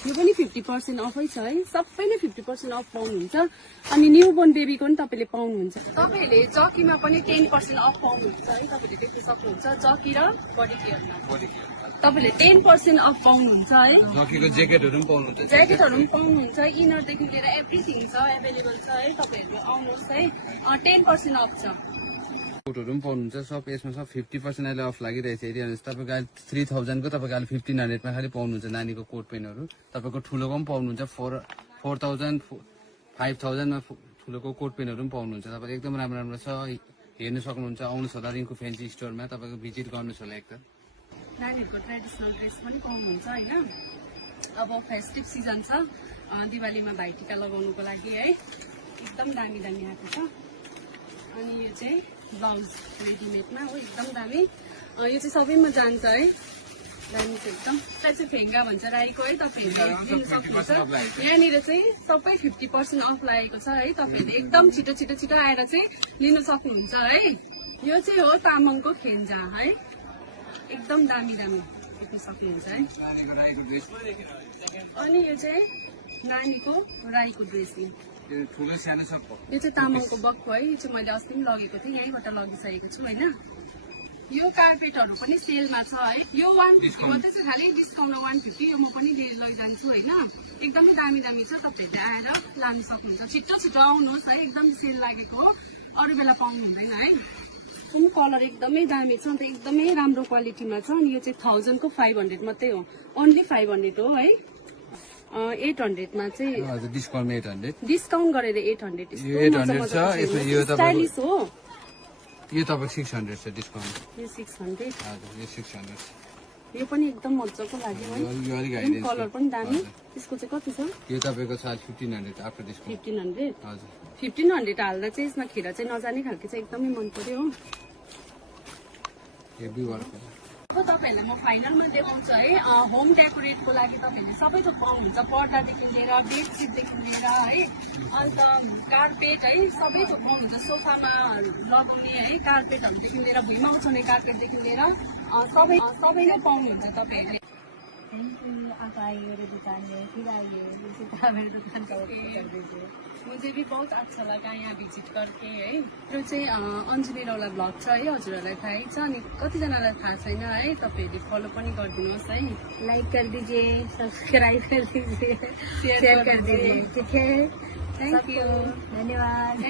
यो पनि 50% अफै छ है, सबैले 50% अफ पाउनुहुन्छ। अनि न्यूबोर्न बेबीको पनि तपाईँले पाउनुहुन्छ। तपाईँहरूले जकीमा पनि 10% अफ पाउनुहुन्छ है, तपाईँले देख्न सक्नुहुन्छ जकी र बडी केयरमा तपाईँले 10% अफ पाउनुहुन्छ है। जकीको ज्याकेटहरू पनि पाउनुहुन्छ, ज्याकेटहरू पनि पाउनुहुन्छ, इनरदेखि लिएर एभ्रिथिङ छ, एभाइलेबल छ है। तपाईँहरू आउनुहोस् है, 10% अफ छ। कोटहरू पनि पाउनुहुन्छ, सब यसमा सब 50% अहिले अफ लागिरहेछ। हेरिहाल्नुहोस्, तपाईँको अहिले 3000 को तपाईँको अहिले 1500 खालि पाउनुहुन्छ नानीको कोट पेनहरू। तपाईँको ठुलोको पनि पाउनुहुन्छ, 4000 5000 मा ठुलोको कोट पेनहरू पनि पाउनुहुन्छ। तपाईँले एकदम राम्रो राम्रो छ, हेर्नु सक्नुहुन्छ। आउनुहोस् होला रिङ्कु फ्यान्सी स्टोरमा, तपाईँको भिजिट गर्नुहोस् होला एकताल। नानीहरूको ट्रेडिसनल ड्रेस पनि पाउनुहुन्छ होइन। अब फेस्टिभ सिजन छ, दिवालीमा भाइटिका लगाउनुको लागि है, एकदम दामी दामी आएको छ। अनि यो चाहिँ ब्लाउज रेडिमेडमा हो, एकदम दामी। यो चाहिँ सबैमा जान्छ है, दामी छ एकदम। यसलाई चाहिँ फेङ्गा भन्छ राईको है, तपाईँहरूले लिन सक्नुहुन्छ। यहाँनिर चाहिँ सबै 50% अफ लागेको छ है, तपाईँहरूले एकदम छिटो छिटो छिटो आएर चाहिँ लिन सक्नुहुन्छ है। यो चाहिँ हो तामाङको खेन्जा है, एकदम दामी दामी देख्न सक्नुहुन्छ है। अनि यो चाहिँ नानीको राईको ड्रेस ठुलो सानो सब यो चाहिँ तामाङको बक्खु है। यो चाहिँ मैले अस्ति पनि लगेको थिएँ, यहीँबाट लगिसकेको छु होइन। यो कार्पेटहरू पनि सेलमा छ है। यो 150 मात्रै चाहिँ खालि डिस्काउन्ट 150, यो म पनि लैजान्छु होइन। एकदमै दामी दामी छ, तपाईँहरूले आएर लानु सक्नुहुन्छ। छिटो छिटो आउनुहोस् है, एकदम सेल लागेको हो, अरू बेला पाउनु हुँदैन है। कुन कलर एकदमै दामी छ, अन्त एकदमै राम्रो क्वालिटीमा छ। अनि यो चाहिँ 1000 को 500 मात्रै हो, ओन्ली 500 हो है। 800 मा चाहिँ डिस्काउन्ट 800, डिस्काउन्ट गरेर 800 यो 800 छ। यो स्टाइलिस हो। यो तपाईँको 600 छ डिस्काउन्ट। यो 600, हजुर यो 600। यो पनि एकदम मजाको लाग्यो है, यो अलिक हाइरेन्ज कलर पनि दामी। यसको चाहिँ कति छ? यो तपाईँको छ 1500 आफ्टर डिस्काउन्ट। 1500, हजुर 1500 हाल्दा चाहिँ यसमा खेर चाहिँ नजाने खालको चाहिँ एकदमै मन पर्यो हो। Heavy work. अब तपाईँहरूलाई म फाइनलमा देखाउँछु है। होम डेकोरेटको लागि तपाईँहरूले सबै थोक पाउनुहुन्छ, पर्दादेखि लिएर बेडसिटदेखि लिएर है, अन्त कार्पेट है, सबै थोक पाउनुहुन्छ। सोफामा लगाउने है कार्पेटहरूदेखि लिएर, भुइँमा उठाउने कार्पेटदेखि लिएर सबै नै पाउनुहुन्छ तपाईँहरूले। आप आइए मेरे दुकान में, फिर आइए, इसी तरह मेरे दुकान का कर दीजिए। मुझे भी बहुत अच्छा लगा यहाँ भिजिट करके है। यो चाहिँ अन्जली रौला ब्लग छ है, हजुरहरूलाई थाहै छ। अनि कतिजनालाई थाहा छैन है, तपाईँहरूले फलो पनि गरिदिनुहोस् है, लाइक कर दीजिए, सब्सक्राइब कर दीजिए, शेयर कर दीजिए, ठीक है। थ्याङ्क यू, धन्यवाद।